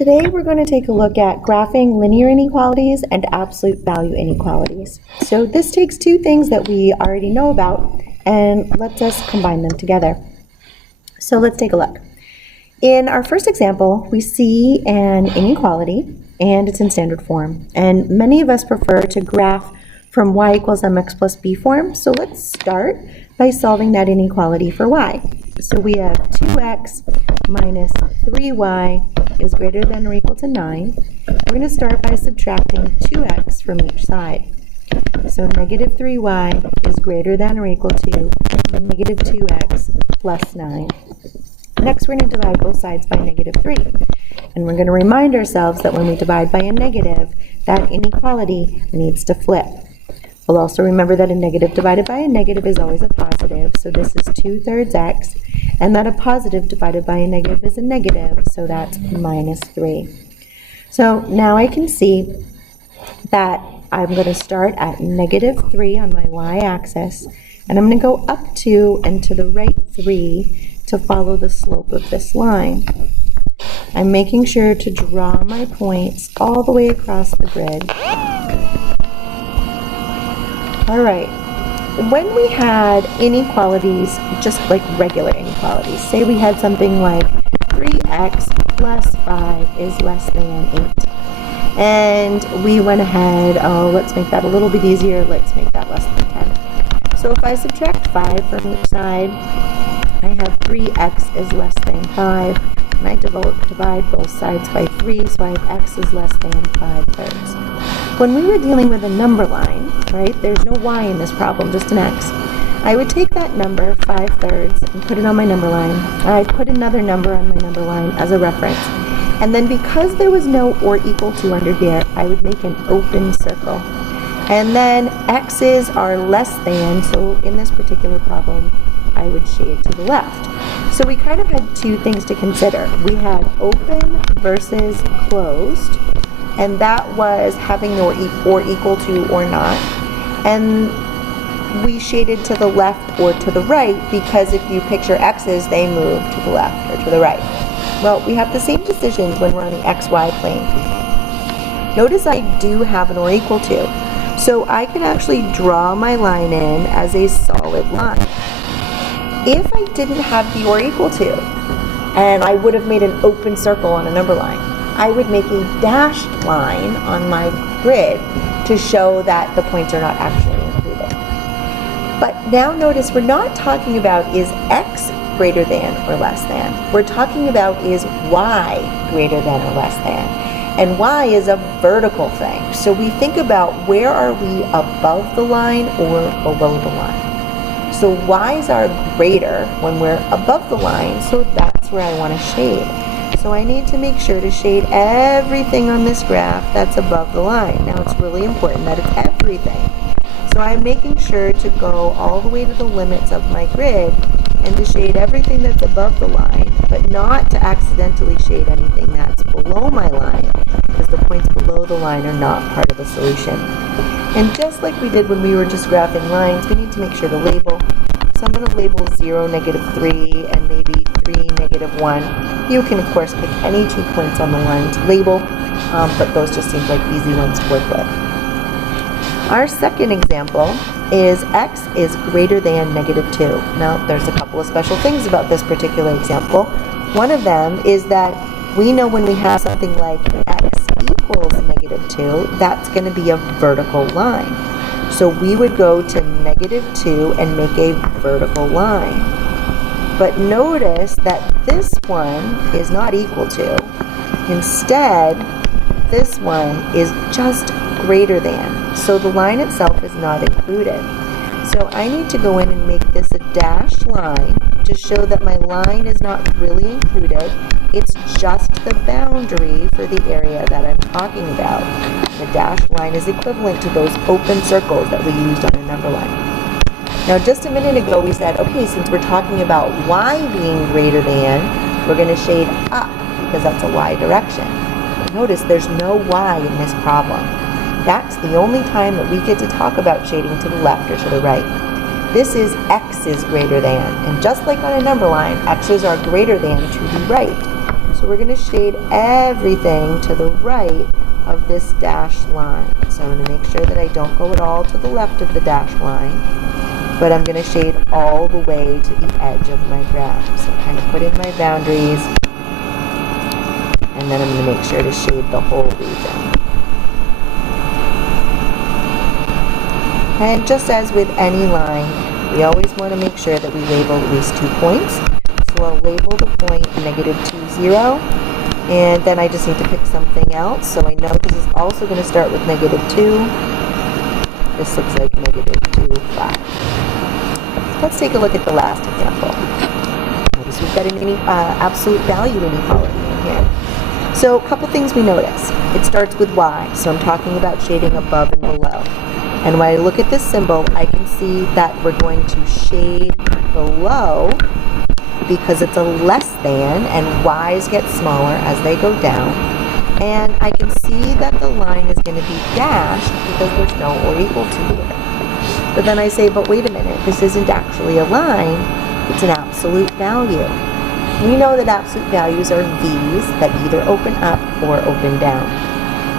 Today we're going to take a look at graphing linear inequalities and absolute value inequalities. So this takes two things that we already know about and lets us combine them together. So let's take a look. In our first example, we see an inequality and it's in standard form. And many of us prefer to graph from y equals mx plus b form. So let's start by solving that inequality for y. So we have 2x minus 3y is greater than or equal to 9. We're going to start by subtracting 2x from each side. So negative 3y is greater than or equal to negative 2x plus 9. Next, we're going to divide both sides by negative 3. And we're going to remind ourselves that when we divide by a negative, that inequality needs to flip. We'll also remember that a negative divided by a negative is always a positive. So this is 2/3 x. And that a positive divided by a negative is a negative. So that's minus 3. So now I can see that I'm going to start at negative 3 on my y-axis. And I'm going to go up 2 and to the right 3 to follow the slope of this line. I'm making sure to draw my points all the way across the grid. All right, when we had inequalities, just like regular inequalities, say we had something like 3x plus 5 is less than 8. And we went ahead, let's make that a little bit easier, let's make that less than 10. So if I subtract 5 from each side, I have 3x is less than 5, and I divide both sides by 3, so I have x is less than 5/3. When we were dealing with a number line, right, there's no y in this problem, just an x. I would take that number, 5/3, and put it on my number line. I'd put another number on my number line as a reference. And then because there was no or equal to under here, I would make an open circle. And then x's are less than, so in this particular problem, I would shade to the left. So we kind of had two things to consider. We had open versus closed, and that was having or equal to or not. And we shaded to the left or to the right because if you picture x's, they move to the left or to the right. Well, we have the same decisions when we're on the xy plane. Notice I do have an or equal to. So I can actually draw my line in as a solid line. If I didn't have the or equal to, and I would have made an open circle on a number line, I would make a dashed line on my grid to show that the points are not actually included. But now notice we're not talking about is x greater than or less than. We're talking about is y greater than or less than. And y is a vertical thing. So we think about where are we above the line or below the line. So y's are greater when we're above the line, so that's where I want to shade. So I need to make sure to shade everything on this graph that's above the line. Now it's really important that it's everything. So I'm making sure to go all the way to the limits of my grid and to shade everything that's above the line, but not to accidentally shade anything that's below my line, because the points below the line are not part of the solution. And just like we did when we were just graphing lines, we need to make sure to label. So I'm going to label 0, -3, and maybe 3, -1. You can, of course, pick any 2 points on the line to label, but those just seem like easy ones to work with. Our second example is x is greater than -2. Now, there's a couple of special things about this particular example. One of them is that we know when we have something like x equals -2, that's going to be a vertical line. So we would go to -2 and make a vertical line. But notice that this one is not equal to. Instead, this one is just greater than. So the line itself is not included. So I need to go in and make this a dashed line to show that my line is not really included. It's just the boundary for the area that I'm talking about. The dashed line is equivalent to those open circles that we used on a number line. Now just a minute ago we said, okay, since we're talking about y being greater than, we're going to shade up because that's a y direction. But notice there's no y in this problem. That's the only time that we get to talk about shading to the left or to the right. This is x is greater than, and just like on a number line, x's are greater than to the right. So we're going to shade everything to the right of this dashed line. So I'm going to make sure that I don't go at all to the left of the dashed line, but I'm going to shade all the way to the edge of my graph. So kind of put in my boundaries, and then I'm going to make sure to shade the whole region. And just as with any line, we always want to make sure that we label at least 2 points. So I'll label the point -2, 0, and then I just need to pick something else. So I know this is also going to start with -2. This looks like -2, 5. Let's take a look at the last example. Notice we've got an absolute value inequality in here. So a couple things we notice. It starts with Y, so I'm talking about shading above and below. And when I look at this symbol, I can see that we're going to shade below because it's a less than, and Y's get smaller as they go down. And I can see that the line is going to be dashed because there's no or equal to here. But then I say, but wait a minute, this isn't actually a line, it's an absolute value. We know that absolute values are V's that either open up or open down.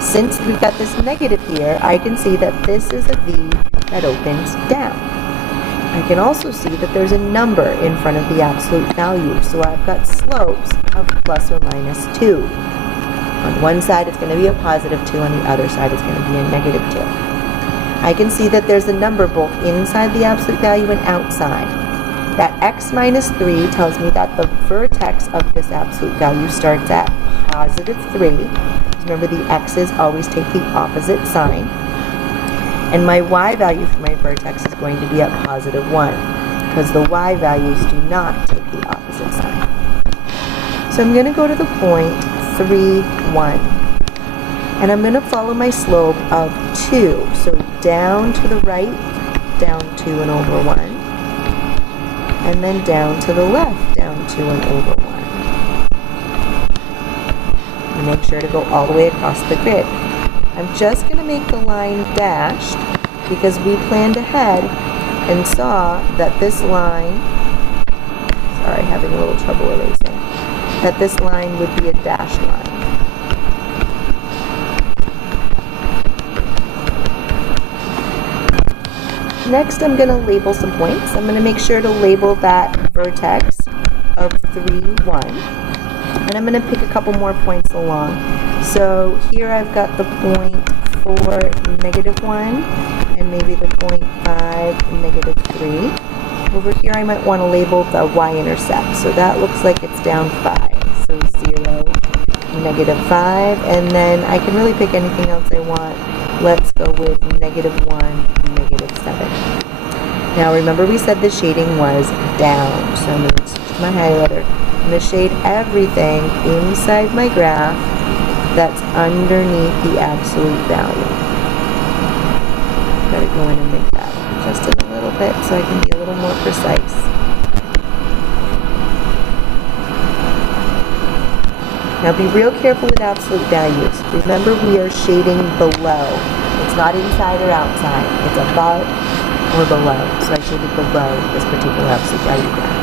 Since we've got this negative here, I can see that this is a V that opens down. I can also see that there's a number in front of the absolute value, so I've got slopes of plus or minus 2. On one side it's going to be a positive 2, on the other side it's going to be a negative 2. I can see that there's a number both inside the absolute value and outside. That x minus 3 tells me that the vertex of this absolute value starts at positive 3. Remember, the x's always take the opposite sign. And my y value for my vertex is going to be at positive 1, because the y values do not take the opposite sign. So I'm going to go to the point 3, 1. And I'm going to follow my slope of 2. So down to the right, down 2 and over 1. And then down to the left, down 2 and over 1. Make sure to go all the way across the grid. I'm just going to make the line dashed because we planned ahead and saw that this line, sorry, having a little trouble erasing, that this line would be a dashed line. Next, I'm going to label some points. I'm going to make sure to label that vertex of 3, 1. And I'm going to pick a couple more points along. So here I've got the point 4, -1, and maybe the point 5, -3. Over here I might want to label the y-intercept. So that looks like it's down 5. So 0, -5, and then I can really pick anything else I want. Let's go with -1, -7. Now remember we said the shading was down. So I'm going to switch my highlighter. I'm going to shade everything inside my graph that's underneath the absolute value. Got to go in and make that just in a little bit so I can be a little more precise. Now be real careful with absolute values. Remember, we are shading below. It's not inside or outside. It's above or below. So I shaded below this particular absolute value graph.